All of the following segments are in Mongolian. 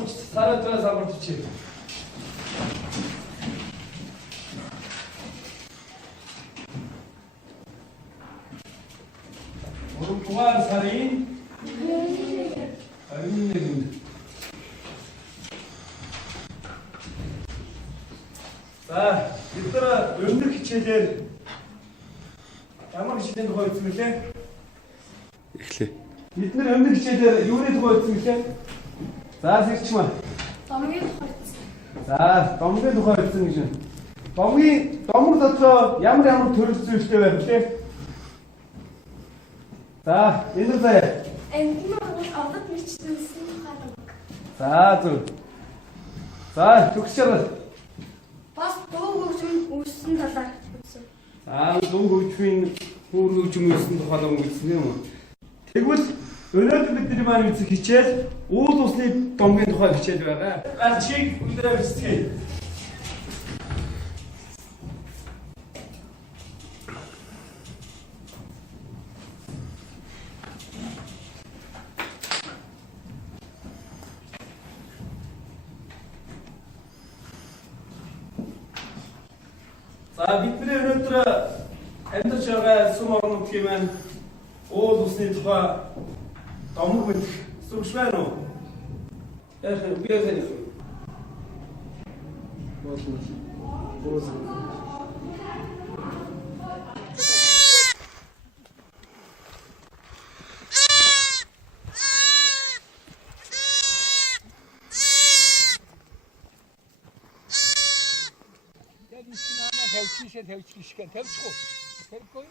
хүч саратаас амарч чи. 3 сарын 21-нд. За, бид нар өндөр хичээлээр ямар хичээлийн тухай үзсэн мөлий? Эхлэе. Бид нар өндөр хичээлээр юуны тухай үзсэн мөлий? За, сэрчмээ. Домгийн тухай үзсэн. За, домгийн тухай үзсэн гэж байна. Домог дотроо ямар төрөл зүйлтэй байх вэ? За, энэ заяа. Энэ аваад мичсэн тухай домог. За, зөв. За, төгсчээр. Бас дуу хөгжмөнд үүссэн талаар үзсэн. За, дуу хөгжмийн хөр хөгжим үүссэн тухай ном үзсэн юм уу? Тэгвэл өнөөдөр бидний маань үзэх хичээл уул усны домгийн тухай хичээл байгаа. Галчиг өндөр хэсэг. За бидний өнөөдөр амьдарч байгаа сүм орон нутгийн маань уул усны тухай домог мэдэх сурагч байна уу? Яг нь би яах вэ? тавьчихгүй. Тэргүй.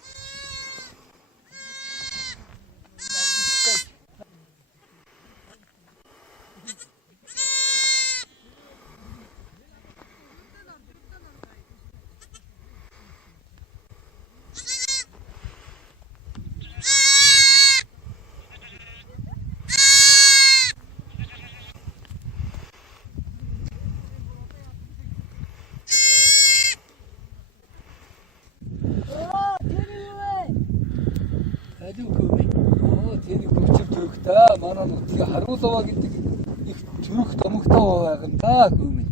Манай нутгийн харуулваа гэдэг их төрөх домогтой байгаа юм да гүмэн.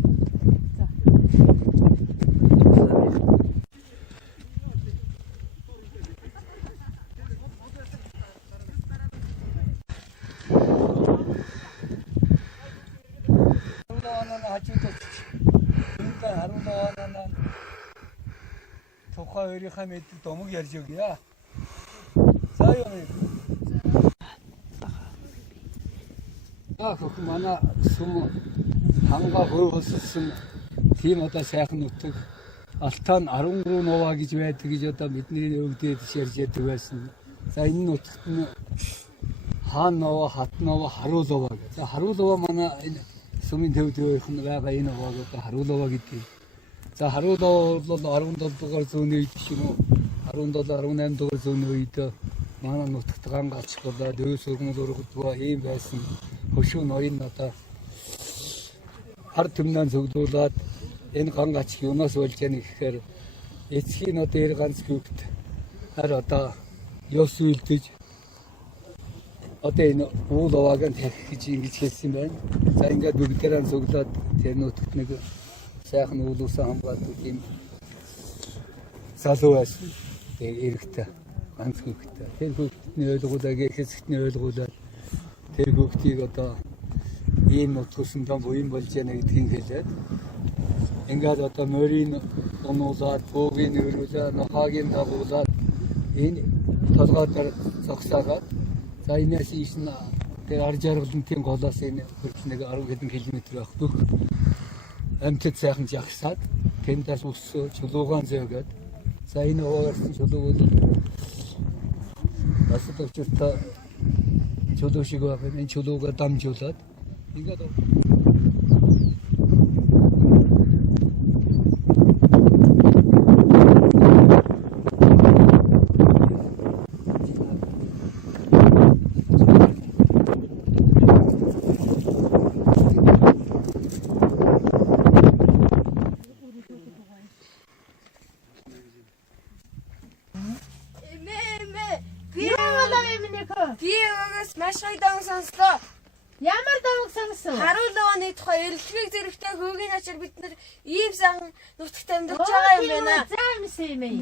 Тухай өөрийнхөө мэддэг домог ярьж өгье. За юу вэ? Хөх манай сүм ханга хөрвөлсөн тийм одоо сайхан нутаг Алтан 13 нуваа гэж байдаг гэж одоо бидний өвдөд ярьж яддаг байсан. За энэ нутагт нь хаан нуваа, хат нуваа, харуулваа гэх. За харуулваа манай энэ сүмийн төвдөрийнх нь байгаа энэ нувааг одоо харуулваа гэдэг. За харуулваа бол 17 дугаар зууны үед шиг үү 17 18 дугаар зууны үед манай нутагт ган галч болоод өөс өргөн өргөдгөө ийм байсан. Хөшөө ноён одоо хар түмнэн зөвлүүлээд энэ ган гач юунаас болж яах гэхээр эцгийн одоо эр ганц хүүхэд хар одоо ёс үйлдэж одоо энэ уул овааг нь тарих гэж ингэж хэлсэн байна. За ингээд бүгдээрээ зөвлөөд тэр нутагт нэг сайхан уул усан хамгаалдаг юм залуу байсан. Эрэгтэй ганц хүүхэдтэй. Тэр хүүхдний ойлгуулаад хэсэгтний ойлгуулаад тэр хүүхдийг одоо ийм нутгсандаа буян болж яана гэдгийг хэлээд ингээд одоо морийн онуулаад буугийн өрүүлээ нохагийн дагуулаад энэ толгой дээр зогсоогаад за энэс ийш нь тэр ар жаргалын голоос энэ нэг 10 хэдэн километр байх бүх амьтад сайхан жагсаад тэндээс ус чулуугаан зөөгээд за энэ уурсан чулууг асуултаа чулуу шиг байгаа энэ чулууга дамжуулаад ингээд Би өөс маш хайдан сонслоо. Ямар даваг санасан? Харуулгын тухай эрэлхийг зэрэгтэй хөөгийн ачаар бид нар ийм сайхан нутагт амьдарч байгаа юм байна. За юмсан юм ээ.